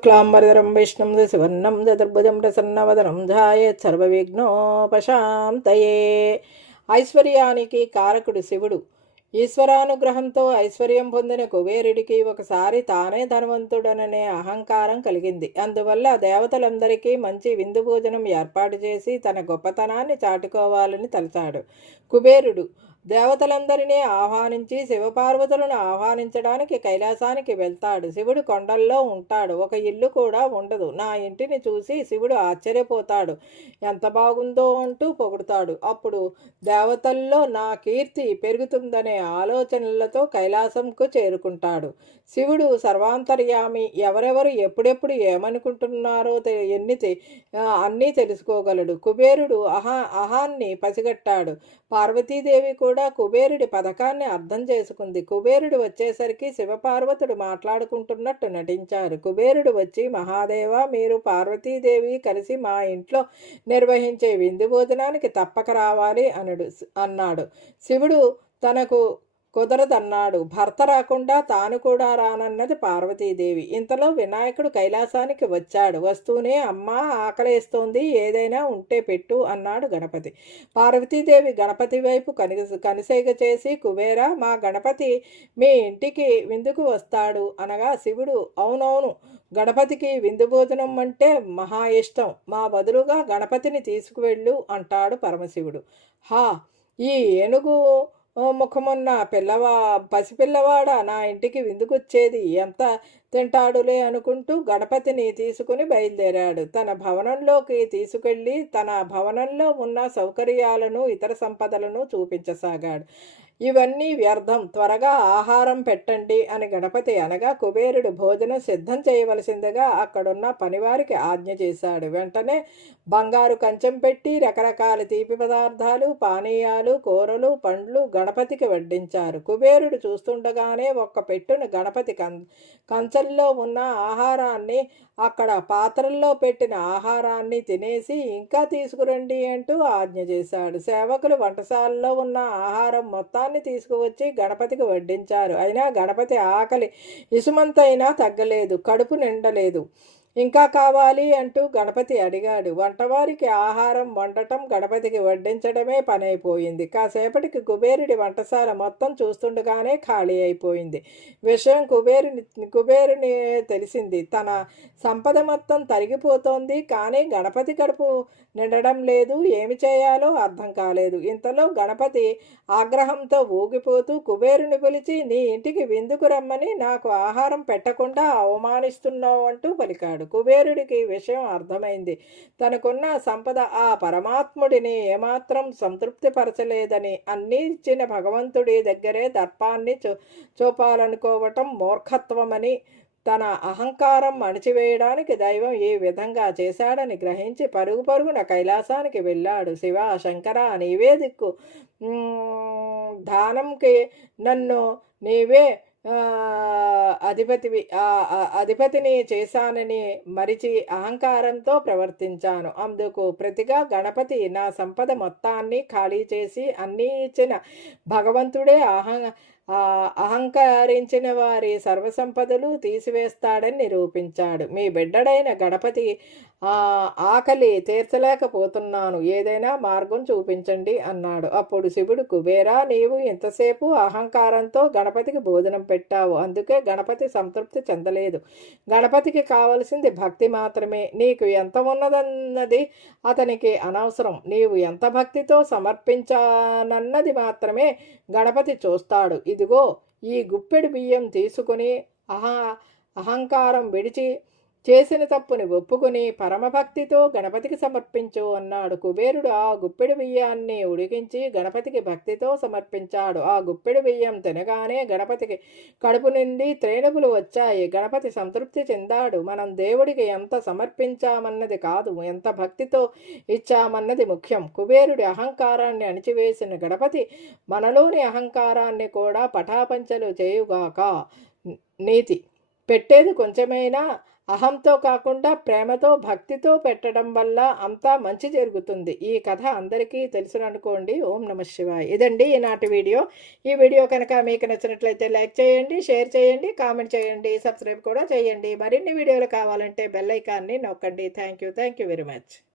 క్లాంబరధరం విష్ణుం సువర్ణం చతుర్భుజం ప్రసన్నవదనం ధ్యాయేత్ సర్వవిఘ్నోపశాంతయే. ఐశ్వర్యానికి కారకుడు శివుడు. ఈశ్వరానుగ్రహంతో ఐశ్వర్యం పొందిన కుబేరుడికి ఒకసారి తానే ధనవంతుడననే అహంకారం కలిగింది. అందువల్ల దేవతలందరికీ మంచి విందు భోజనం ఏర్పాటు చేసి తన గొప్పతనాన్ని చాటుకోవాలని తలచాడు. కుబేరుడు దేవతలందరినీ ఆహ్వానించి శివపార్వతులను ఆహ్వానించడానికి కైలాసానికి వెళ్తాడు. శివుడు కొండల్లో ఉంటాడు. ఒక ఇల్లు కూడా ఉండదు. నా ఇంటిని చూసి శివుడు ఆశ్చర్యపోతాడు. ఎంత బాగుందో అంటూ పొగుడుతాడు. అప్పుడు దేవతల్లో నా కీర్తి పెరుగుతుందనే ఆలోచనలతో కైలాసంకు చేరుకుంటాడు. శివుడు సర్వాంతర్యామి. ఎవరెవరు ఎప్పుడెప్పుడు ఏమనుకుంటున్నారో అన్నీ తెలుసుకోగలడు. కుబేరుడు అహాన్ని పసిగట్టాడు. పార్వతీదేవి కూడా కుబేరుడి పథకాన్ని అర్థం చేసుకుంది. కుబేరుడు వచ్చేసరికి శివపార్వతుడు మాట్లాడుకుంటున్నట్టు నటించారు. కుబేరుడు వచ్చి, మహాదేవ, మీరు పార్వతీదేవి కలిసి మా ఇంట్లో నిర్వహించే విందు భోజనానికి తప్పక రావాలి అన్నాడు. శివుడు తనకు కుదరదన్నాడు. భర్త రాకుండా తాను కూడా రానన్నది పార్వతీదేవి. ఇంతలో వినాయకుడు కైలాసానికి వచ్చాడు. వస్తూనే, అమ్మా, ఆకలేస్తోంది, ఏదైనా ఉంటే పెట్టు అన్నాడు గణపతి. పార్వతీదేవి గణపతి వైపు కనిసైగ చేసి, కుబేరా, మా గణపతి మీ ఇంటికి విందుకు వస్తాడు అనగా శివుడు, అవునవును, గణపతికి విందు భోజనం అంటే మహా ఇష్టం. మా బదులుగా గణపతిని తీసుకువెళ్ళు అంటాడు పరమశివుడు. హా, ఈ ఏనుగు ముఖమున్న పసిపిల్లవాడ నా ఇంటికి విందుకొచ్చేది, ఎంత తింటాడులే అనుకుంటూ గణపతిని తీసుకుని బయలుదేరాడు. తన భవనంలోకి తీసుకెళ్ళి తన భవనంలో ఉన్న సౌకర్యాలను, ఇతర సంపదలను చూపించసాగాడు. ఇవన్నీ వ్యర్థం, త్వరగా ఆహారం పెట్టండి అని గణపతి అనగా కుబేరుడు భోజనం సిద్ధం చేయవలసిందిగా అక్కడున్న పనివారికి ఆజ్ఞ చేశాడు. వెంటనే బంగారు కంచం పెట్టి రకరకాల తీపి పదార్థాలు, పానీయాలు, కూరలు, పండ్లు గణపతికి వడ్డించారు. కుబేరుడు చూస్తుండగానే ఒక్క పెట్టున గణపతి కంచంలో ఉన్న ఆహారాన్ని, అక్కడ పాత్రల్లో పెట్టిన ఆహారాన్ని తినేసి ఇంకా తీసుకురండి అంటూ ఆజ్ఞ చేశాడు. సేవకులు వంటశాలలో ఉన్న ఆహారం మొత్తాన్ని తీసుకువచ్చి గణపతికి వడ్డించారు. అయినా గణపతి ఆకలి ఇసుమంతైనా తగ్గలేదు, కడుపు నిండలేదు. ఇంకా కావాలి అంటూ గణపతి అడిగాడు. వంటవారికి ఆహారం వండటం, గణపతికి వడ్డించడమే పనైపోయింది. కాసేపటికి కుబేరుడి వంటశాల మొత్తం చూస్తుండగానే ఖాళీ అయిపోయింది. విషయం కుబేరుని తెలిసింది. తన సంపద మొత్తం తరిగిపోతోంది, కానీ గణపతి కడుపు నిండడం లేదు. ఏమి చేయాలో అర్థం కాలేదు. ఇంతలో గణపతి ఆగ్రహంతో ఊగిపోతూ కుబేరుని పిలిచి, నీ ఇంటికి విందుకు రమ్మని నాకు ఆహారం పెట్టకుండా అవమానిస్తున్నావు అంటూ పలికాడు. కుబేరుడికి విషయం అర్థమైంది. తనకున్న సంపద ఆ పరమాత్ముడిని ఏమాత్రం సంతృప్తిపరచలేదని, అన్నీ ఇచ్చిన భగవంతుడి దగ్గరే దర్పాన్ని చూపాలనుకోవటం మూర్ఖత్వమని, తన అహంకారం అణిచివేయడానికి దైవం ఈ విధంగా చేశాడని గ్రహించి పరుగున కైలాసానికి వెళ్ళాడు. శివ, శంకర, నీవే దిక్కు, దానంకి నన్ను నీవే అధిపతిని చేశానని మరిచి అహంకారంతో ప్రవర్తించాను. అందుకు ప్రతిగా గణపతి నా సంపద మొత్తాన్ని ఖాళీ చేసి అన్నీ ఇచ్చిన భగవంతుడే అహంకరించిన వారి సర్వసంపదలు తీసివేస్తాడని నిరూపించాడు. మీ బిడ్డడైన గణపతి ఆకలి తీర్చలేకపోతున్నాను, ఏదైనా మార్గం చూపించండి అన్నాడు. అప్పుడు శివుడు, కుబేరా, నీవు ఇంతసేపు అహంకారంతో గణపతికి భోజనం పెట్టావు, అందుకే గణపతి సంతృప్తి చెందలేదు. గణపతికి కావలసింది భక్తి మాత్రమే. నీకు ఎంత ఉన్నదన్నది అతనికి అనవసరం. నీవు ఎంత భక్తితో సమర్పించానన్నది మాత్రమే గణపతి చూస్తాడు. ఇదిగో ఈ గుప్పెడు బియ్యం తీసుకుని అహంకారం విడిచి చేసిన తప్పుని ఒప్పుకుని పరమభక్తితో గణపతికి సమర్పించు అన్నాడు. కుబేరుడు ఆ గుప్పెడు బియ్యాన్ని ఉడికించి గణపతికి భక్తితో సమర్పించాడు. ఆ గుప్పెడు బియ్యం తినగానే గణపతికి కడుపు నిండి త్రేణుపులు వచ్చాయి. గణపతి సంతృప్తి చెందాడు. మనం దేవుడికి ఎంత సమర్పించామన్నది కాదు, ఎంత భక్తితో ఇచ్చామన్నది ముఖ్యం. కుబేరుడి అహంకారాన్ని అణిచివేసిన గణపతి మనలోని అహంకారాన్ని కూడా పటాపంచలు చేయుగాక. నీతి: పెట్టేది కొంచెమైనా అహంతో కాకుండా ప్రేమతో భక్తితో పెట్టడం వల్ల అంతా మంచి జరుగుతుంది. ఈ కథ అందరికీ తెలుసుననుకోండి. ఓం నమ శివాయ. ఇదండి ఈనాటి వీడియో. ఈ వీడియో కనుక మీకు నచ్చినట్లయితే లైక్ చేయండి, షేర్ చేయండి, కామెంట్ చేయండి, సబ్స్క్రైబ్ కూడా చేయండి. మరిన్ని వీడియోలు కావాలంటే బెల్ ఐకాన్ని నొక్కండి. Thank you very much.